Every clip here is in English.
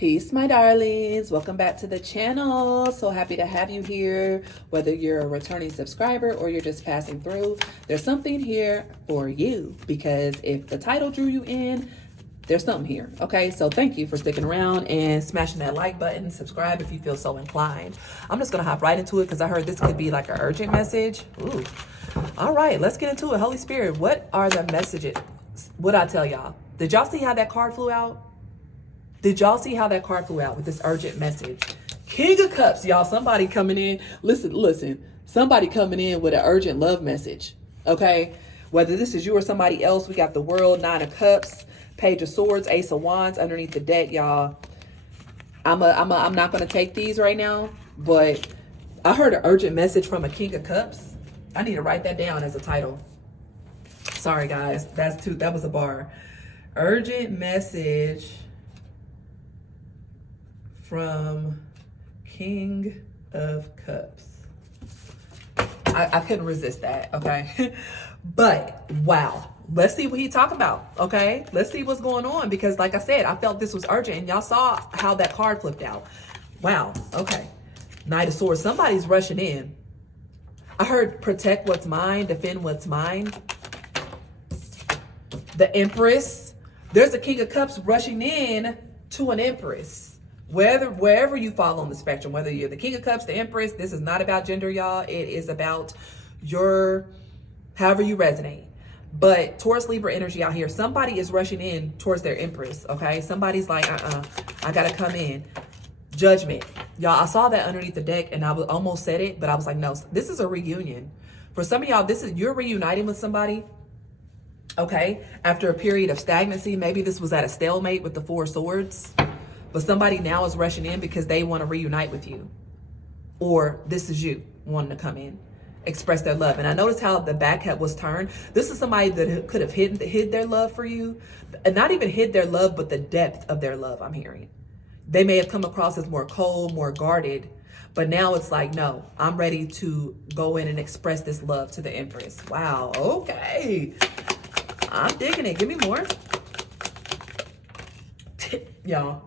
Peace, my darlings. Welcome back to the channel. So happy to have you here. Whether you're a returning subscriber or you're just passing through, there's something here for you, because if the title drew you in, there's something here. Okay, so thank you for sticking around and smashing that like button. Subscribe if you feel so inclined. I'm just gonna hop right into it because I heard this could be like an urgent message. Ooh. All right, let's get into it. Holy Spirit, what are the messages? What I tell y'all? Did y'all see how that card flew out? Did y'all see how that card flew out with this urgent message? King of Cups, y'all. Somebody coming in. Listen. Somebody coming in with an urgent love message. Okay? Whether this is you or somebody else, we got the World, Nine of Cups, Page of Swords, Ace of Wands underneath the deck, y'all. I'm not going to take these right now, but I heard an urgent message from a King of Cups. I need to write that down as a title. Sorry, guys. That was a bar. Urgent message from King of Cups. I couldn't resist that, okay? But, wow. Let's see what he's talking about, okay? Let's see what's going on, because like I said, I felt this was urgent, and y'all saw how that card flipped out. Wow, okay. Knight of Swords. Somebody's rushing in. I heard protect what's mine, defend what's mine. The Empress. There's a King of Cups rushing in to an Empress. Wherever you fall on the spectrum, whether you're the King of Cups, the Empress, this is not about gender, y'all. It is about however you resonate. But Taurus, Libra energy out here, somebody is rushing in towards their Empress, okay? Somebody's like, I gotta come in. Judgment. Y'all, I saw that underneath the deck, and I almost said it, but I was like, no, this is a reunion. For some of y'all, you're reuniting with somebody, okay? After a period of stagnancy, maybe this was at a stalemate with the Four of Swords. But somebody now is rushing in because they want to reunite with you. Or this is you wanting to come in, express their love. And I noticed how the back was turned. This is somebody that could have hid their love for you. And not even hid their love, but the depth of their love, I'm hearing. They may have come across as more cold, more guarded. But now it's like, no, I'm ready to go in and express this love to the Empress. Wow, okay. I'm digging it. Give me more. Y'all.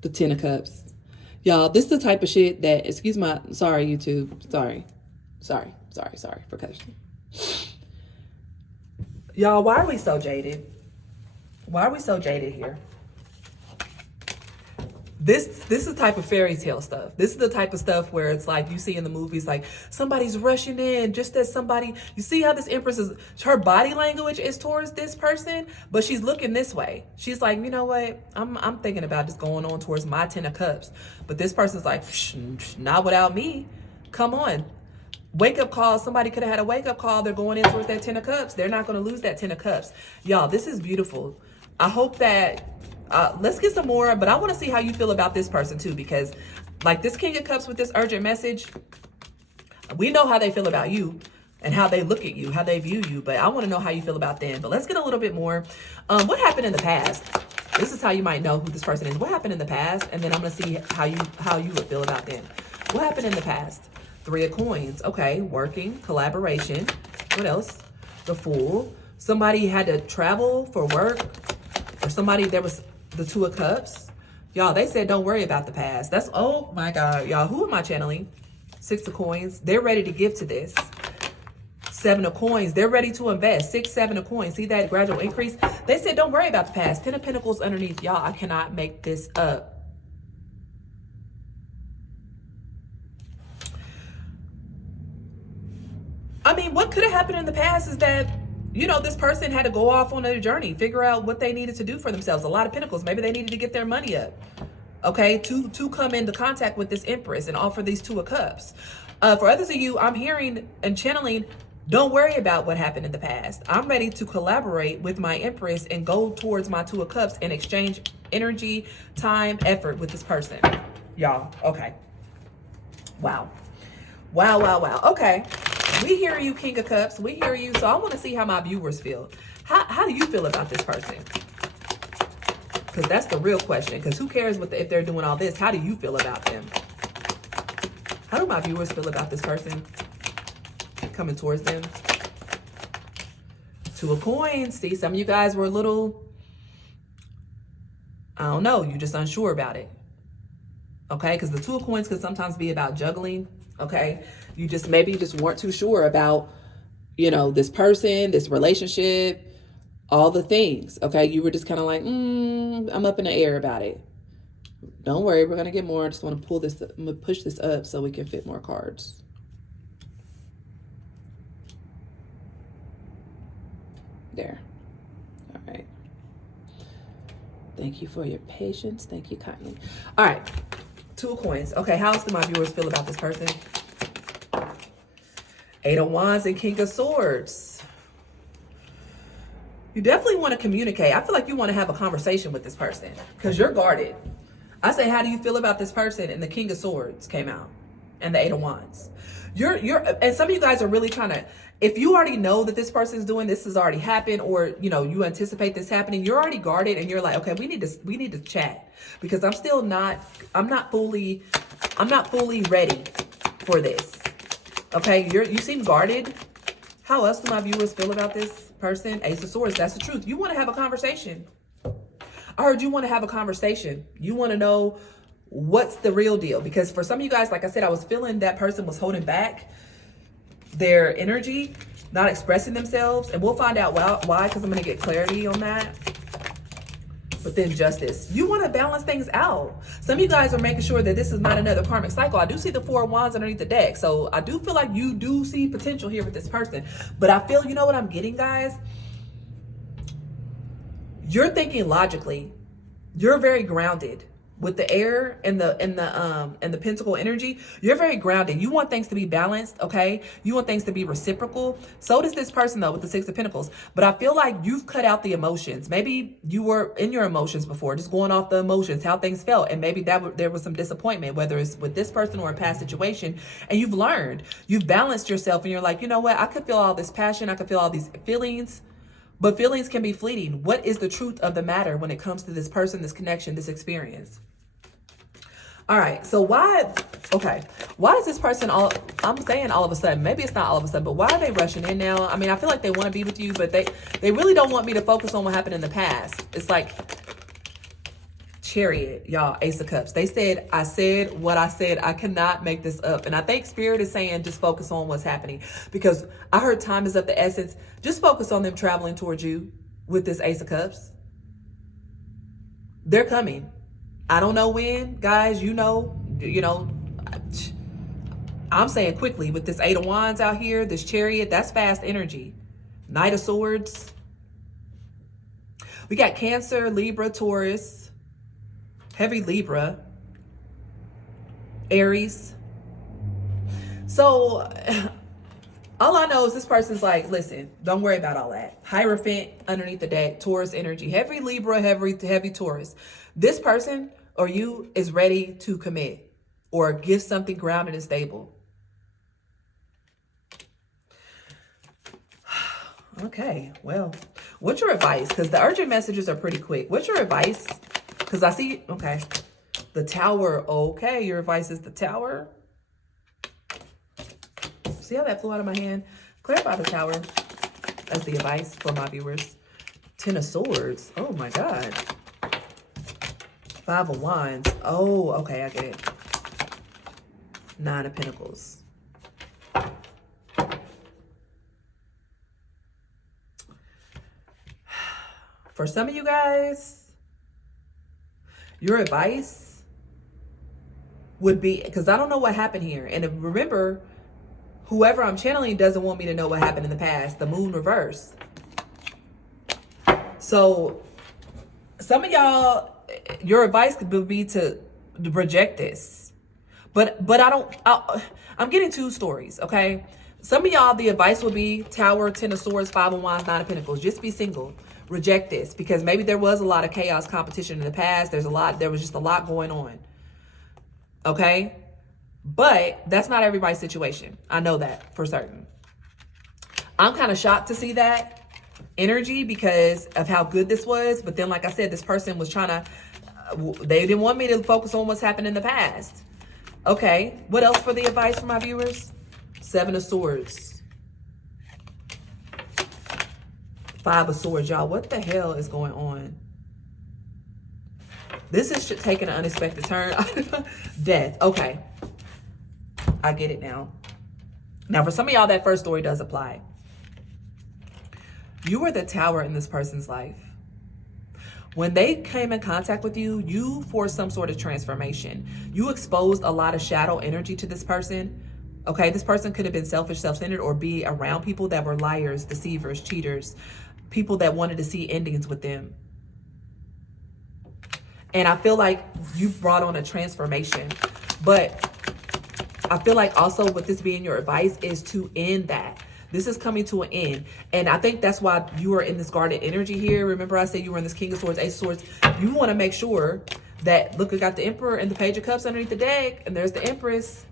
The Ten of Cups. Y'all, this is the type of shit that, sorry, YouTube. Sorry for cussing. Y'all, why are we so jaded? Why are we so jaded here? This is the type of fairy tale stuff. This is the type of stuff where it's like you see in the movies, like somebody's rushing in just as somebody, you see how this Empress is, her body language is towards this person, but she's looking this way. She's like, you know what? I'm thinking about just going on towards my Ten of Cups. But this person's like, not without me. Come on. Wake up call. Somebody could have had a wake up call. They're going in towards that Ten of Cups. They're not going to lose that Ten of Cups. Y'all, this is beautiful. I hope that let's get some more, but I want to see how you feel about this person too, because like this King of Cups with this urgent message, we know how they feel about you and how they look at you, how they view you, but I want to know how you feel about them. But let's get a little bit more. What happened in the past? This is how you might know who this person is. What happened in the past? And then I'm going to see how you would feel about them. What happened in the past? Three of Coins. Okay, working, collaboration. What else? The Fool. Somebody had to travel for work, or somebody, there was the Two of Cups. Y'all, they said don't worry about the past. That's, oh my God, y'all, who am I channeling? Six of Coins. They're ready to give to this. Seven of Coins. They're ready to invest. 6, 7 of Coins. See that gradual increase? They said don't worry about the past. 10 of Pentacles underneath. Y'all, I cannot make this up. I mean, what could have happened in the past is that, you know, this person had to go off on their journey, figure out what they needed to do for themselves. A lot of Pentacles. Maybe they needed to get their money up. Okay, to come into contact with this Empress and offer these Two of Cups. For others of you, I'm hearing and channeling, don't worry about what happened in the past. I'm ready to collaborate with my Empress and go towards my Two of Cups and exchange energy, time, effort with this person. Y'all, okay. Wow. Okay. We hear you, King of Cups. We hear you. So I want to see how my viewers feel. How do you feel about this person? Because that's the real question. Because who cares if they're doing all this? How do you feel about them? How do my viewers feel about this person coming towards them? Two of Coins. See, some of you guys were a little, I don't know, you're just unsure about it. Okay, because the Two of Coins could sometimes be about juggling. Okay, you just maybe just weren't too sure about, you know, this person, this relationship, all the things. Okay, you were just kind of like, I'm up in the air about it. Don't worry, we're gonna get more. I just want to pull this, I'm gonna push this up so we can fit more cards. There. All right. Thank you for your patience. Thank you, Cotton. All right. Two of Coins. Okay, how else do my viewers feel about this person? Eight of Wands and King of Swords. You definitely want to communicate. I feel like you want to have a conversation with this person because you're guarded. I say, how do you feel about this person? And the King of Swords came out and the Eight of Wands. And some of you guys are really trying to, if you already know that this person is doing this has already happened, or, you know, you anticipate this happening, you're already guarded and you're like, okay, we need to chat because I'm not fully ready for this. Okay. You seem guarded. How else do my viewers feel about this person? Ace of Swords. That's the truth. You want to have a conversation. I heard you want to have a conversation. You want to know what's the real deal. Because for some of you guys, like I said, I was feeling that person was holding back their energy, not expressing themselves. And we'll find out why, because I'm going to get clarity on that. But then Justice. You want to balance things out. Some of you guys are making sure that this is not another karmic cycle. I do see the Four of Wands underneath the deck. So I do feel like you do see potential here with this person. But I feel, you know what I'm getting, guys? You're thinking logically. You're very grounded with the air and the pentacle energy. You're very grounded. You want things to be balanced, okay? You want things to be reciprocal. So does this person though with the Six of Pentacles. But I feel like you've cut out the emotions. Maybe you were in your emotions before, just going off the emotions, how things felt, and maybe there was some disappointment, whether it's with this person or a past situation, and you've learned, you've balanced yourself, and you're like, you know what? I could feel all this passion, I could feel all these feelings. But feelings can be fleeting. What is the truth of the matter when it comes to this person, this connection, this experience? All right, so why is this person I'm saying all of a sudden, maybe it's not all of a sudden, but why are they rushing in now? I mean, I feel like they want to be with you, but they really don't want me to focus on what happened in the past. It's like Chariot, y'all, Ace of Cups. They said, I said what I said. I cannot make this up. And I think Spirit is saying just focus on what's happening, because I heard time is of the essence. Just focus on them traveling towards you with this Ace of Cups. They're coming. I don't know when, guys, you know, I'm saying quickly with this Eight of Wands out here, this Chariot, that's fast energy. Knight of Swords. We got Cancer, Libra, Taurus, heavy Libra, Aries. So all I know is this person's like, listen, don't worry about all that. Hierophant underneath the deck, Taurus energy, heavy Libra, heavy Taurus. This person or you is ready to commit or give something grounded and stable. Okay, well, what's your advice? Because the urgent messages are pretty quick. What's your advice? Because I see, okay, the Tower. Okay, your advice is the Tower. See how that flew out of my hand? Clarify the Tower as the advice for my viewers. Ten of Swords. Oh my God. Five of Wands. Oh, okay, I get it. Nine of Pentacles. For some of you guys, your advice would be, because I don't know what happened here. And remember, whoever I'm channeling doesn't want me to know what happened in the past. The moon reverse. So some of y'all, your advice could be to reject this. But I'm getting two stories, okay? Some of y'all, the advice would be Tower, Ten of Swords, Five of Wands, Nine of Pentacles. Just be single. Reject this, because maybe there was a lot of chaos, competition in the past. There was just a lot going on. Okay? But that's not everybody's situation. I know that for certain. I'm kind of shocked to see that energy because of how good this was. But then, like I said, this person was trying to, they didn't want me to focus on what's happened in the past. Okay. What else for the advice for my viewers? Seven of Swords. Five of Swords, y'all. What the hell is going on? This is taking an unexpected turn. Death. Okay. I get it now. Now, for some of y'all, that first story does apply. You were the tower in this person's life. When they came in contact with you, you forced some sort of transformation. You exposed a lot of shadow energy to this person. Okay, this person could have been selfish, self-centered, or be around people that were liars, deceivers, cheaters, people that wanted to see endings with them. And I feel like you brought on a transformation. But I feel like also with this being your advice is to end that. This is coming to an end. And I think that's why you are in this guarded energy here. Remember I said you were in this King of Swords, Ace of Swords. You want to make sure that, look, we got the Emperor and the Page of Cups underneath the deck. And there's the Empress.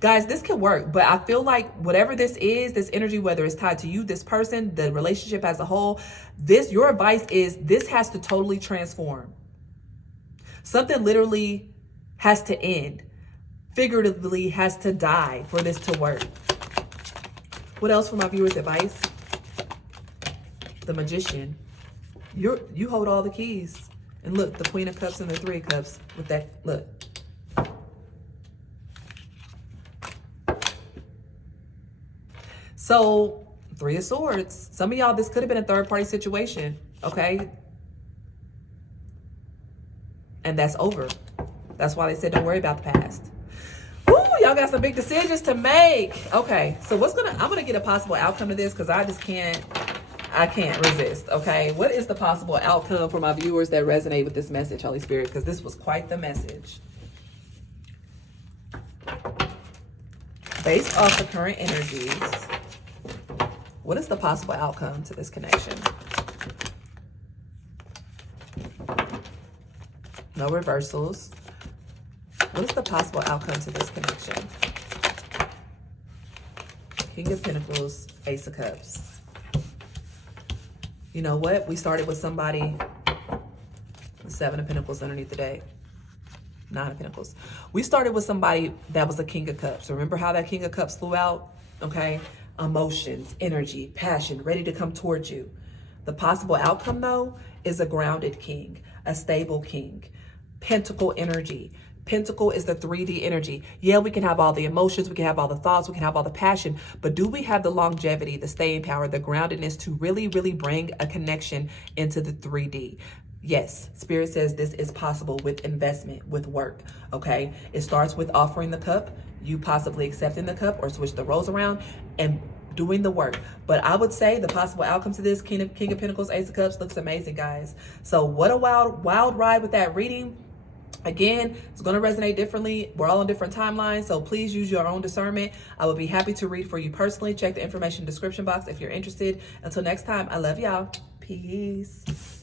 Guys, this can work. But I feel like whatever this is, this energy, whether it's tied to you, this person, the relationship as a whole, your advice is this has to totally transform. Something literally has to end. Figuratively has to die for this to work. What else for my viewers' advice? The Magician. You hold all the keys. And look, the Queen of Cups and the Three of Cups with that, look. So, Three of Swords. Some of y'all, this could have been a third-party situation, okay? And that's over. That's why they said don't worry about the past. Ooh, y'all got some big decisions to make. Okay, so I'm gonna get a possible outcome to this because I can't resist, okay? What is the possible outcome for my viewers that resonate with this message, Holy Spirit? Because this was quite the message. Based off the current energies, what is the possible outcome to this connection? No reversals. What is the possible outcome to this connection? King of Pentacles, Ace of Cups. You know what? We started with somebody, Seven of Pentacles underneath the deck. Nine of Pentacles. We started with somebody that was a King of Cups. Remember how that King of Cups flew out? Okay. Emotions, energy, passion, ready to come towards you. The possible outcome, though, is a grounded king, a stable king. Pentacle energy. Pentacle is the 3D energy. Yeah, we can have all the emotions, we can have all the thoughts, we can have all the passion, but do we have the longevity, the staying power, the groundedness to really, really bring a connection into the 3D? Yes, Spirit says this is possible with investment, with work, okay? It starts with offering the cup, you possibly accepting the cup or switch the roles around and doing the work. But I would say the possible outcome to this King of Pentacles, Ace of Cups looks amazing, guys. So what a wild ride with that reading. Again, it's going to resonate differently. We're all on different timelines, so please use your own discernment. I would be happy to read for you personally. Check the information description box if you're interested. Until next time, I love y'all. Peace.